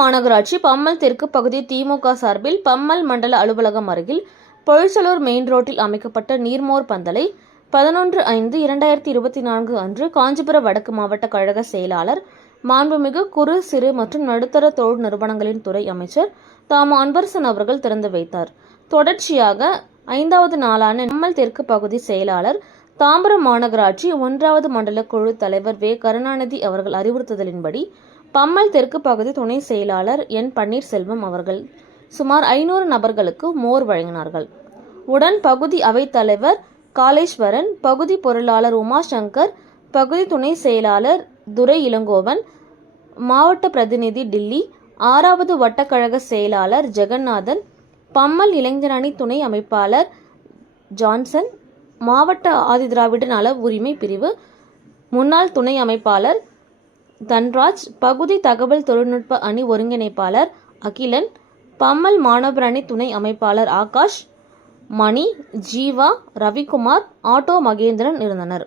மாநகராட்சி பம்மல் தெற்கு பகுதி திமுக சார்பில் பம்மல் மண்டல அலுவலகம் அருகில் பொழிச்சலூர் மெயின் ரோட்டில் அமைக்கப்பட்ட நீர்மோர் பந்தலை 11/5/2024 அன்று காஞ்சிபுரம் வடக்கு மாவட்ட கழக செயலாளர் மாண்புமிகு குறு சிறு மற்றும் நடுத்தர தொழில் நிறுவனங்களின் துறை அமைச்சர் தாமு அன்பரசன் அவர்கள் திறந்து வைத்தார். தொடர்ச்சியாக 5வது நாளான பம்மல் தெற்கு பகுதி செயலாளர் தாம்பரம் மாநகராட்சி 1வது மண்டல குழு தலைவர் வே. கருணாநிதி அவர்கள் அறிவுறுத்தலின்படி பம்மல் தெற்கு பகுதி துணை செயலாளர் என். பன்னீர்செல்வம் அவர்கள் சுமார் 500 நபர்களுக்கு மோர் வழங்கினார்கள். உடன் பகுதி அவைத் தலைவர் காளேஸ்வரன், பகுதி பொருளாளர் உமாசங்கர், பகுதி துணை செயலாளர் துரை இளங்கோவன், மாவட்ட பிரதிநிதி டில்லி, 6வது வட்டக்கழக செயலாளர் ஜெகநாதன், பம்மல் இளைஞரணி துணை அமைப்பாளர் ஜான்சன், மாவட்ட ஆதிதிராவிட நல உரிமை பிரிவு முன்னாள் துணை அமைப்பாளர் தன்ராஜ், பகுதி தகவல் தொழில்நுட்ப அணி ஒருங்கிணைப்பாளர் அகிலன், பம்மல் மாணவர் அணி துணை அமைப்பாளர் ஆகாஷ், மணி, ஜீவா, ரவிக்குமார், ஆட்டோ மகேந்திரன் இருந்தனர்.